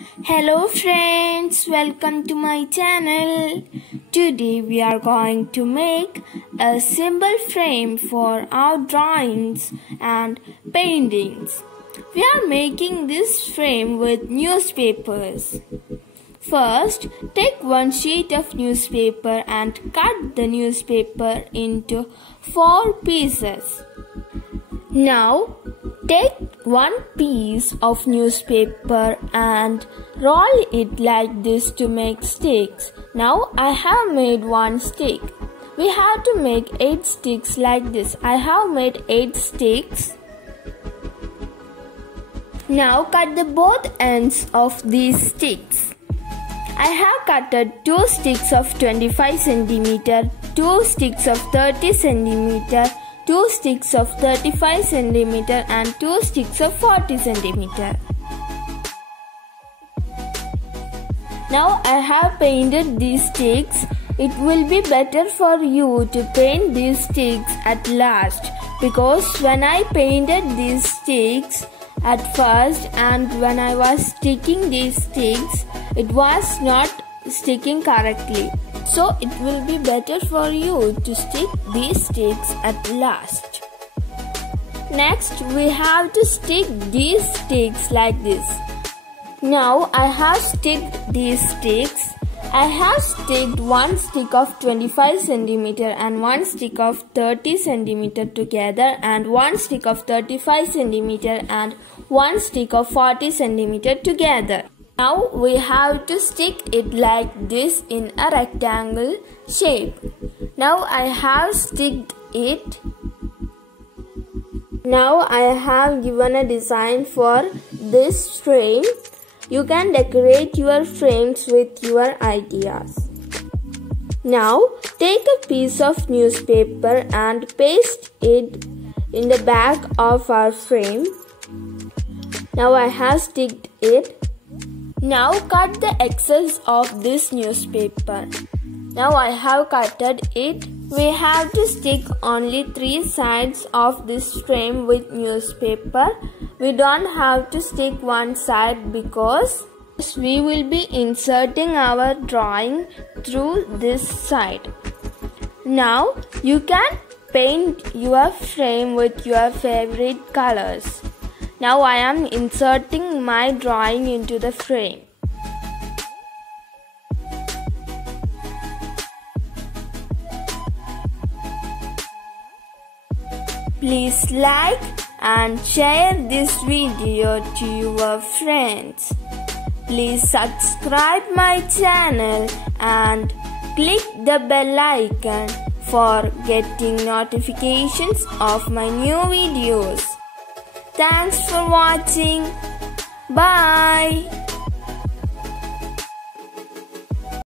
Hello friends, welcome to my channel. Today we are going to make a simple frame for our drawings and paintings. We are making this frame with newspapers. First, take one sheet of newspaper and cut the newspaper into 4 pieces. Now, take one piece of newspaper and roll it like this to make sticks. Now I have made one stick. We have to make 8 sticks like this. I have made 8 sticks. Now cut the both ends of these sticks. I have cutted 2 sticks of 25 cm, 2 sticks of 30 cm, 2 sticks of 35 cm and 2 sticks of 40 cm. Now I have painted these sticks. It will be better for you to paint these sticks at last, because when I painted these sticks at first and when I was sticking these sticks, it was not sticking correctly. So it will be better for you to stick these sticks at last. Next, we have to stick these sticks like this. Now I have sticked these sticks. I have sticked one stick of 25 cm and one stick of 30 cm together, and one stick of 35 cm and one stick of 40 cm together. Now we have to stick it like this in a rectangle shape. Now I have sticked it. Now I have given a design for this frame. You can decorate your frames with your ideas. Now take a piece of newspaper and paste it in the back of our frame. Now I have sticked it. Now cut the excess of this newspaper. Now I have cutted it. We have to stick only 3 sides of this frame with newspaper. We don't have to stick one side because we will be inserting our drawing through this side. Now you can paint your frame with your favorite colors. Now I am inserting my drawing into the frame. Please like and share this video to your friends. Please subscribe my channel and click the bell icon for getting notifications of my new videos. Thanks for watching. Bye.